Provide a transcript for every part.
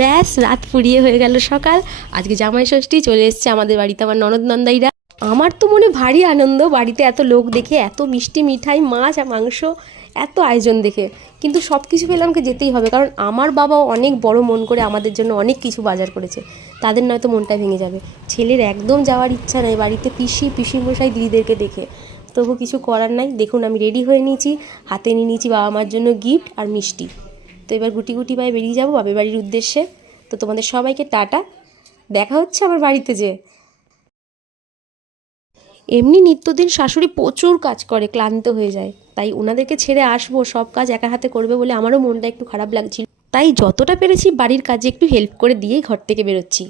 ব্যাস রাত ফুরিয়ে হয়ে গেল সকাল। আজকে জামাই ষষ্ঠী, চলে এসছে আমাদের বাড়িতে আমার ননদ নন্দাইরা। আমার তো মনে ভারী আনন্দ বাড়িতে এত লোক দেখে, এত মিষ্টি মিঠাই, মাছ আর মাংস, এত আয়োজন দেখে। কিন্তু সব কিছু পেলে আমাকে যেতেই হবে, কারণ আমার বাবাও অনেক বড় মন করে আমাদের জন্য অনেক কিছু বাজার করেছে। তাদের নয়তো মনটা ভেঙে যাবে। ছেলের একদম যাওয়ার ইচ্ছা নেই বাড়িতে পিসিমশাই দিদিদেরকে দেখে। তবু কিছু করার নাই। দেখুন আমি রেডি হয়ে নিয়েছি, হাতে নিয়ে নিয়েছি বাবা মার জন্য গিফট আর মিষ্টি। তো এবার গুটি গুটি পায়ে বেরিয়ে যাবো বাপের বাড়ির উদ্দেশ্যে। তো তোমাদের সবাইকে টাটা, দেখা হচ্ছে আমার বাড়িতে যে। এমনি নিত্যদিন শাশুড়ি প্রচুর কাজ করে, ক্লান্ত হয়ে যায়, তাই ওনাদেরকে ছেড়ে আসবো, সব কাজ একা হাতে করবে বলে আমারও মনটা একটু খারাপ লাগছিল। তাই যতটা পেরেছি বাড়ির কাজে একটু হেল্প করে দিয়েই ঘর থেকে বেরোচ্ছি।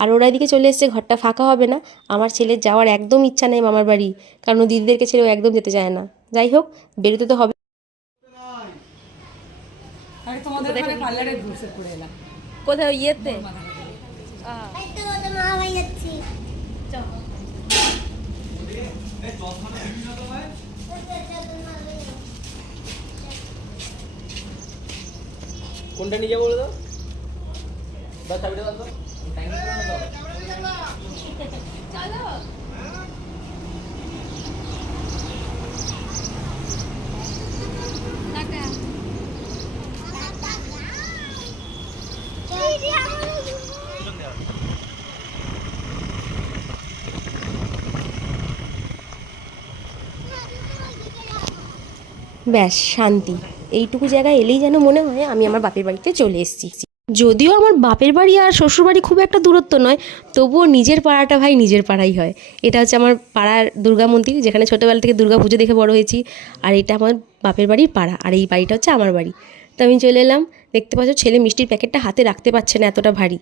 আর ওরা এদিকে চলে এসছে, ঘরটা ফাঁকা হবে না। আমার ছেলের যাওয়ার একদম ইচ্ছা নেই মামার বাড়ি, কারণ ও দিদিদেরকে ছেড়েও একদম যেতে চায় না। যাই হোক, বেরোতে তো হবে। কোথাও ইয়েতে কোনটা নিয়ে যাবো বলে দাও, বা চাবিটা দাও তো, টাইম করে দাও। চলো টাটা। ব্যাস শান্তি। এইটুকু জায়গায় এলেই যেন মনে হয় আমি আমার বাপের বাড়িতে চলে এসেছি। যদিও আমার বাপের বাড়ি আর শ্বশুরবাড়ি খুব একটা দূরত্ব নয়, তবুও নিজের পাড়াটা ভাই নিজের পাড়াই হয়। এটা হচ্ছে আমার পাড়ার দুর্গা মন্দির, যেখানে ছোটোবেলা থেকে দুর্গা পুজো দেখে বড় হয়েছি। আর এটা আমার বাপের বাড়ির পাড়া, আর এই বাড়িটা হচ্ছে আমার বাড়ি। তো আমি চলে এলাম। দেখতে পাচ্ছ ছেলে মিষ্টির প্যাকেটটা হাতে রাখতে পারছে না, এতটা ভারী।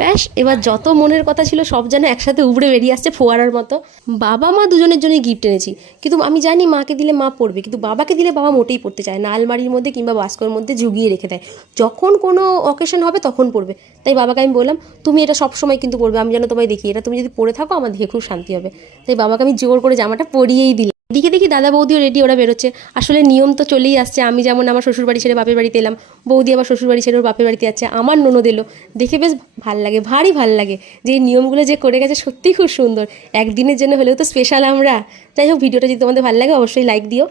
ব্যাস এবার যত মনের কথা ছিল সব যেন একসাথে উবড়ে বেরিয়ে আসছে ফোয়ারার মতো। বাবা মা দুজনের জন্যই গিফট এনেছি, কিন্তু আমি জানি মাকে দিলে মা পড়বে, কিন্তু বাবাকে দিলে বাবা মোটেই পড়তে চায় না। আলমারির মধ্যে কিংবা বাস্কর মধ্যে ঝুগিয়ে রেখে দেয়, যখন কোনো অকেশন হবে তখন পড়বে। তাই বাবাকে আমি বললাম, তুমি এটা সবসময় কিন্তু পড়বে, আমি যেন তোমায় দেখি, এটা তুমি যদি পড়ে থাকো আমার দেখে খুব শান্তি হবে। তাই বাবাকে আমি জোর করে জামাটা পরিয়েই দিলাম। এদিকে দেখি দাদা বৌদিও রেডি, ওরা বেরোচ্ছে। আসলে নিয়ম তো চলেই আসছে, আমি যেমন আমার শ্বশুরবাড়ি ছেড়ে বাপের বাড়িতে এলাম, বৌদি আবার শ্বশুরবাড়ি ছেড়ে ওর বাপের বাড়িতে যাচ্ছে। আমার ননদ এলো, দেখে বেশ ভাল লাগে, ভারী ভাল লাগে যে এই নিয়মগুলো যে করে গেছে, সত্যিই খুব সুন্দর। একদিনের জন্য হলেও তো স্পেশাল আমরা। যাই হোক, ভিডিওটা যদি তোমাদের ভালো লাগে অবশ্যই লাইক দিও।